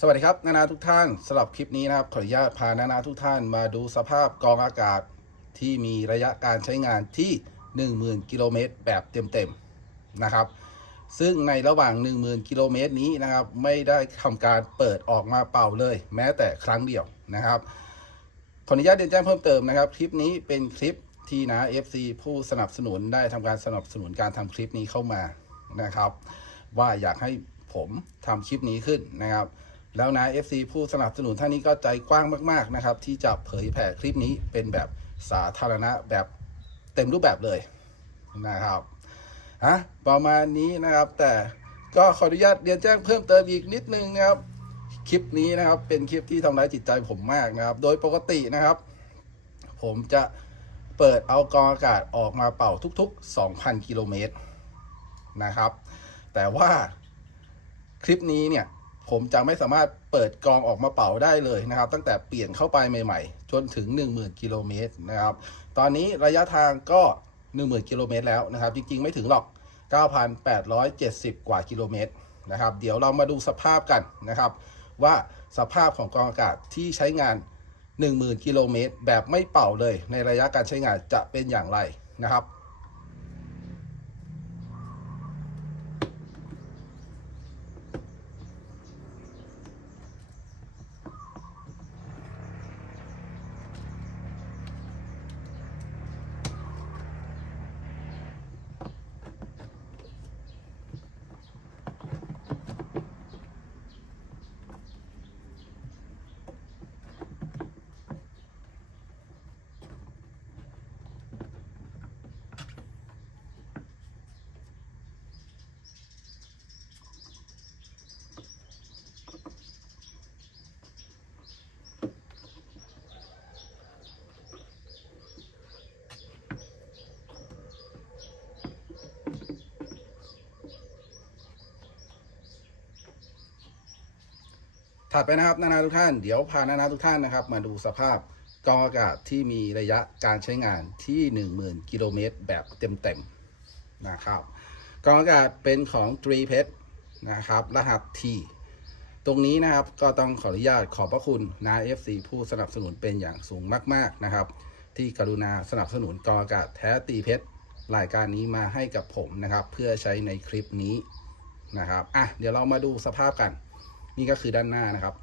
สวัสดีครับนานาทุกท่านสำหรับคลิปนี้นะครับขออนุญาตพานานาทุกท่านมาดูสภาพกองอากาศที่มีระยะการใช้งานที่ 10,000กิโลเมตรแบบเต็มๆนะครับ ซึ่งในระหว่าง 10,000กิโลเมตรนี้นะครับ ไม่ได้ทำการเปิดออกมาเป่าเลย แม้แต่ครั้งเดียวนะครับขออนุญาตเรียนแจ้งเพิ่มเติมนะครับ คลิปนี้เป็นคลิปที่นะ FC ผู้สนับสนุนได้ทำการสนับสนุนการทำคลิปนี้เข้ามานะครับ ว่าอยากให้ผมทำคลิปนี้ขึ้นนะครับ แล้วนะ FC ผู้สนับสนุนท่านนี้ก็ใจกว้างมากๆนะครับ ที่จะเผยแผ่คลิปนี้เป็นแบบสาธารณะแบบเต็มรูปแบบเลยนะครับฮะประมาณนี้นะครับ แต่ก็ขออนุญาตเรียนแจ้งเพิ่มเติมอีกนิดนึงนะครับ คลิปนี้นะครับ เป็นคลิปที่ทำร้ายจิตใจผมมากนะครับ โดยปกตินะครับ ผมจะเปิดเอากองอากาศออกมาเป่าทุก ๆ 2,000 กิโลเมตรนะครับ แต่ว่าคลิปนี้เนี่ย ผมจะไม่สามารถเปิดกองออกมาเป่าได้เลยนะครับ ตั้งแต่เปลี่ยนเข้าไปใหม่ๆ จนถึง 10,000กิโลเมตรนะครับ ตอนนี้ระยะทางก็ 10,000กิโลเมตรแล้วนะครับ จริงๆ ไม่ถึงหรอก 9,870 กว่ากิโลเมตรนะครับ เดี๋ยวเรามาดูสภาพกันนะครับ ว่าสภาพของกองอากาศที่ใช้งาน 10,000กิโลเมตรแบบไม่เป่าเลย ในระยะการใช้งานจะเป็นอย่างไรนะครับ ถัดไปนะครับนานาทุกท่านเดี๋ยวพานานาทุกท่านนะครับ มาดูสภาพกองอากาศที่มีระยะการใช้งานที่ 10,000 กิโลเมตรแบบเต็มๆนะครับกองอากาศเป็นของตรีเพชรนะครับ รหัส T ตรงนี้นะครับก็ต้องขออนุญาตขอบพระคุณนา FC ผู้สนับสนุนเป็นอย่างสูงมาก ๆนะครับ ที่กรุณาสนับสนุนกองอากาศแท้ตีเพชรรายการนี้มาให้กับผมนะครับ เพื่อใช้ในคลิปนี้นะครับอะเดี๋ยวเรามาดูสภาพกัน นี่ก็คือด้านหน้านะครับ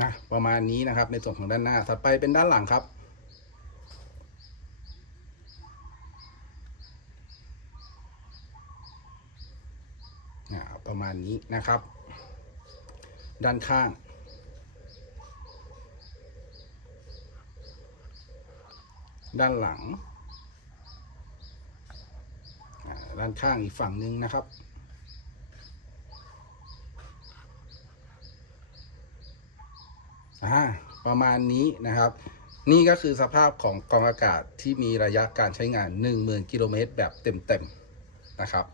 นะประมาณนี้นะครับ ในส่วนของด้านหน้าถัดไปเป็นด้านหลังครับอ่าประมาณนี้นะครับ ด้านข้าง ด้านหลัง อ่า ด้านข้างอีกฝั่งหนึ่งนะครับ ประมาณนี้นะครับ นี่ก็คือสภาพของกองอากาศที่มีระยะการใช้งาน 10,000กิโลเมตรแบบเต็มๆนะครับ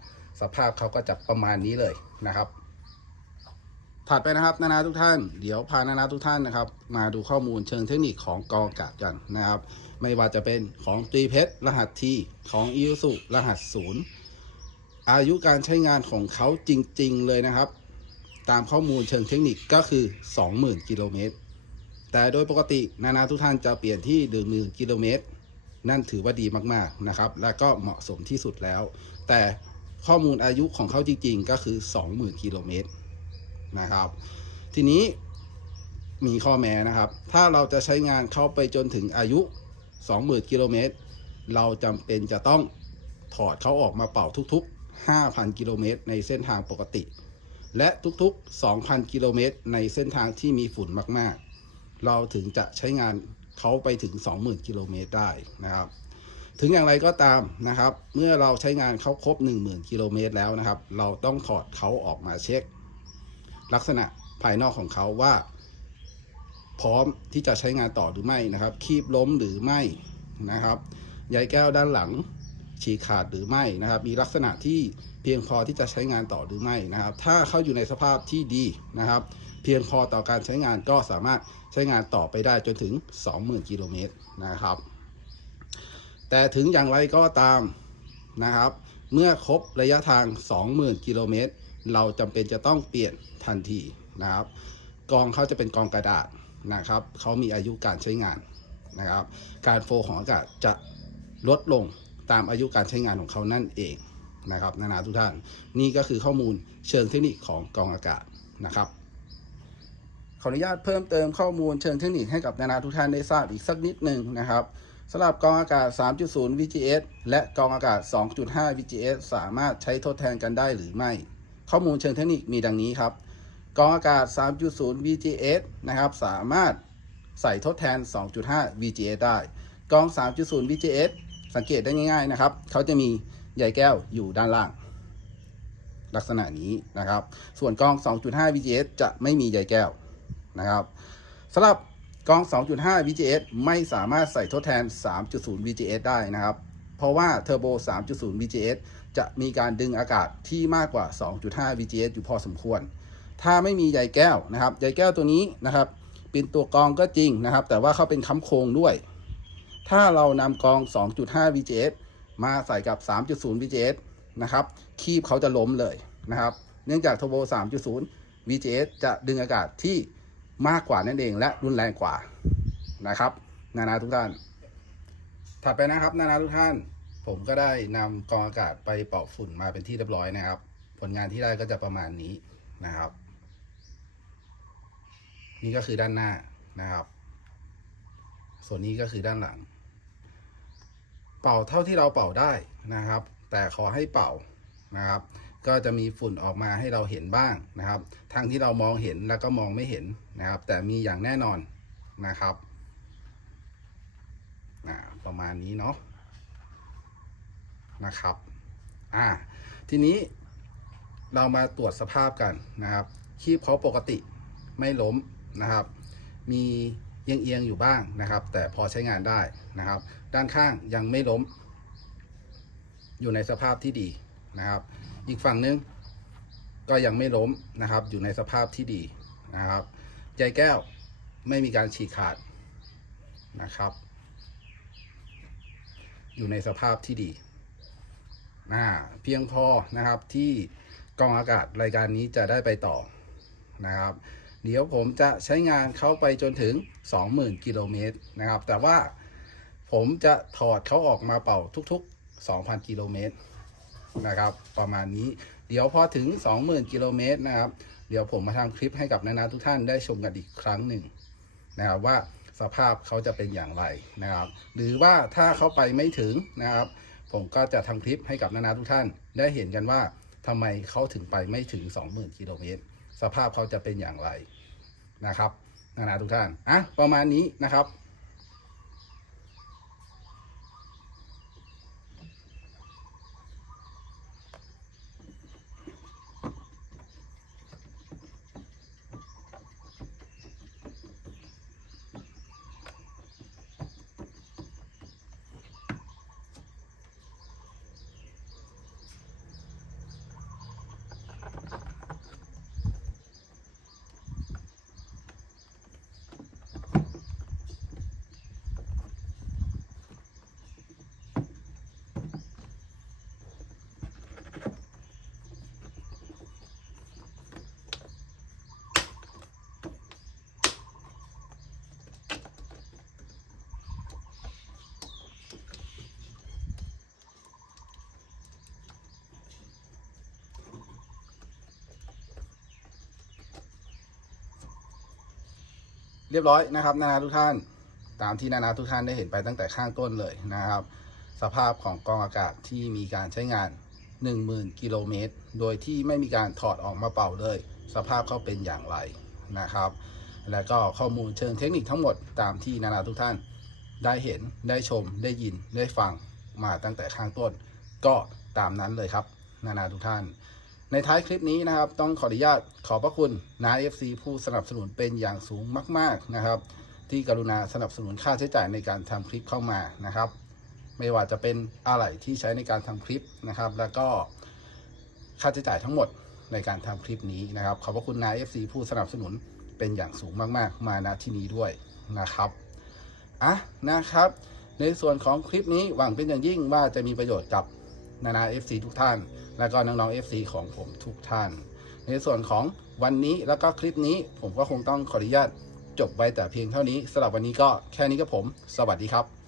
สภาพเขาก็จะประมาณนี้เลยนะครับถัดไปนะครับนานาทุกท่าน เดี๋ยวพานานาทุกท่านนะครับ มาดูข้อมูลเชิงเทคนิคของกองอากาศกันนะครับ ไม่ว่าจะเป็นของตรีเพชรรหัสทีของอิวสุรหัสศูนย์ อายุการใช้งานของเขาจริง ๆ เลยนะครับ ตามข้อมูลเชิงเทคนิคก็คือ 20,000 กิโลเมตร แต่โดยปกตินานาทุกท่านจะเปลี่ยนที่ 1 0,000 กิโลเมตร นั่นถือว่าดีมากๆนะครับ และก็เหมาะสมที่สุดแล้ว แต่ข้อมูลอายุของเขาจริง ๆ ก็คือ 20,000 กิโลเมตรนะครับ ทีนี้มีข้อแม้นะครับ ถ้าเราจะใช้งานเข้าไปจนถึงอายุ 20,000 กิโลเมตร เราจำเป็นจะต้องถอดเขาออกมาเป่าทุกๆ 5,000 กิโลเมตรในเส้นทางปกติ และทุกๆ 2,000 กิโลเมตรในเส้นทางที่มีฝุ่นมากๆ เราถึงจะใช้งานเขาไปถึง 20,000 กิโลเมตรได้นะครับ ถึงอย่างไรก็ตามนะครับ เมื่อเราใช้งานเขาครบ 10,000 กิโลเมตรแล้วนะครับ เราต้องถอดเขาออกมาเช็ค ลักษณะภายนอกของเขาว่า พร้อมที่จะใช้งานต่อหรือไม่นะครับ คีบล้มหรือไม่นะครับ ใยแก้วด้านหลัง ฉีกขาดหรือไม่นะครับ มีลักษณะที่เพียงพอที่จะใช้งานต่อหรือไม่นะครับ ถ้าเขาอยู่ในสภาพที่ดีนะครับ เพียงพอต่อการใช้งานก็สามารถใช้งานต่อไปได้จนถึง 20,000กิโลเมตรนะครับ แต่ถึงอย่างไรก็ตามนะครับ เมื่อครบระยะทาง 20,000กิโลเมตรเราจำเป็นจะต้องเปลี่ยนทันทีนะครับ กองเขาจะเป็นกองกระดาษนะครับเขามีอายุการใช้งานนะครับ การโฟลของอากาศจะลดลง ตามอายุการใช้งานของเขานั่นเองนะครับนานาทุกท่านนี่ก็คือข้อมูลเชิงเทคนิคของกองอากาศนะครับขออนุญาตเพิ่มเติมข้อมูลเชิงเทคนิคให้กับนานาทุกท่านได้ทราบอีกสักนิดหนึ่งนะครับสำหรับกองอากาศ 3.0 VGS และกองอากาศ 2.5 VGS สามารถใช้ทดแทนกันได้หรือไม่ ข้อมูลเชิงเทคนิคมีดังนี้ครับ กองอากาศ 3.0 VGS นะครับสามารถใส่ทดแทน 2.5 VGS ได้ กอง 3.0 VGS สังเกตได้ง่าย ๆนะครับ เขาจะมีใยแก้วอยู่ด้านล่าง ลักษณะนี้นะครับ ส่วนกอง 2.5 VGS จะไม่มีใยแก้วนะครับสำหรับกอง 2.5 VGS ไม่สามารถใส่ทดแทน 3.0 VGS ได้นะครับ เพราะว่าเทอร์โบ 3.0 VGS จะมีการดึงอากาศที่มากกว่า 2.5 VGS อยู่พอสมควร ถ้าไม่มีใยแก้วนะครับ ใยแก้วตัวนี้นะครับเป็นตัวกรองก็จริงนะครับ แต่ว่าเขาเป็นค้ำโครงด้วย ถ้าเรานำกอง 2.5 VGS มาใส่กับ 3.0 VGS นะครับ คีบเขาจะล้มเลยนะครับ เนื่องจาก Turbo 3.0 VGS จะดึงอากาศที่มากกว่านั่นเอง และรุนแรงกว่านะครับนานาทุกท่าน ถัดไปนะครับ นานาทุกท่าน ผมก็ได้นำกองอากาศไปเป่าฝุ่นมาเป็นที่เรียบร้อยนะครับ ผลงานที่ได้ก็จะประมาณนี้นะครับ นี่ก็คือด้านหน้านะครับ ส่วนนี้ก็คือด้านหลัง เป่าเท่าที่เราเป่าได้นะครับ แต่ขอให้เป่านะครับ ก็จะมีฝุ่นออกมาให้เราเห็นบ้างนะครับทั้งที่เรามองเห็นแล้วก็มองไม่เห็นนะครับ แต่มีอย่างแน่นอนนะครับอ่าประมาณนี้เนาะนะครับอ่าทีนี้เรามาตรวจสภาพกันนะครับ คีบเขาปกติไม่ล้มนะครับ มี อียงเอียงๆอยู่บ้างนะครับ แต่พอใช้งานได้นะครับ ด้านข้างยังไม่ล้ม อยู่ในสภาพที่ดีนะครับ อีกฝั่งนึงก็ยังไม่ล้มนะครับ อยู่ในสภาพที่ดีนะครับใจแก้วไม่มีการฉีกขาดนะครับ อยู่ในสภาพที่ดีอ่าเพียงพอนะครับที่กองอากาศรายการนี้จะได้ไปต่อนะครับ เดี๋ยวผมจะใช้งานเข้าไปจนถึง 20,000 กิโลเมตรนะครับ แต่ว่าผมจะถอดเขาออกมาเป่าทุกๆ 2,000 กิโลเมตรนะครับ ประมาณนี้ เดี๋ยวพอถึง 20,000 กิโลเมตรนะครับ เดี๋ยวผมมาทำคลิปให้กับนานาทุกท่านได้ชมกันอีกครั้งหนึ่งนะครับว่าสภาพเขาจะเป็นอย่างไรนะครับ หรือว่าถ้าเขาไปไม่ถึงนะครับ ผมก็จะทำคลิปให้กับนานาทุกท่าน ได้เห็นกันว่าทำไมเขาถึงไปไม่ถึง 20,000 กิโลเมตร สภาพเขาจะเป็นอย่างไรนะครับนานาทุกท่านอะประมาณนี้นะครับ เรียบร้อยนะครับนานาทุกท่าน ตามที่นานาทุกท่านได้เห็นไปตั้งแต่ข้างต้นเลยนะครับ สภาพของกองอากาศที่มีการใช้งาน 10,000 กิโลเมตร โดยที่ไม่มีการถอดออกมาเป่าเลย สภาพเขาเป็นอย่างไรนะครับ และก็ข้อมูลเชิงเทคนิคทั้งหมดตามที่นานาทุกท่านได้เห็นได้ชมได้ยินได้ฟังมาตั้งแต่ข้างต้น ก็ตามนั้นเลยครับ นานาทุกท่าน ในท้ายคลิปนี้นะครับ ต้องขออนุญาตขอบพระคุณนาย FC ผู้สนับสนุนเป็นอย่างสูงมาก ๆนะครับ ที่กรุณาสนับสนุนค่าใช้จ่ายในการทำคลิปเข้ามานะครับ ไม่ว่าจะเป็นอะไรที่ใช้ในการทำคลิปนะครับ แล้วก็ค่าใช้จ่ายทั้งหมดในการทำคลิปนี้นะครับ ขอบพระคุณนาย FC ผู้สนับสนุนเป็นอย่างสูงมาก ๆ มาณที่นี้ด้วยนะครับอะนะครับ ในส่วนของคลิปนี้หวังเป็นอย่างยิ่งว่าจะมีประโยชน์กับ นานา FC ทุกท่าน แล้วก็น้องๆ FC ของผมทุกท่าน ในส่วนของวันนี้แล้วก็คลิปนี้ผมก็คงต้องขออนุญาตจบไว้แต่เพียงเท่านี้สำหรับวันนี้ก็แค่นี้ก็ผม สวัสดีครับ